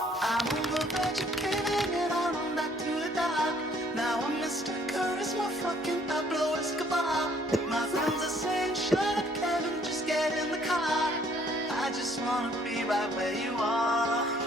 I'm on the verge of caving in, I'm on back to the dark. Now I'm Mr. Charisma, fucking Pablo Escobar. My friends are saying, shut up, Kevin, just get in the car. I just wanna be right where you are.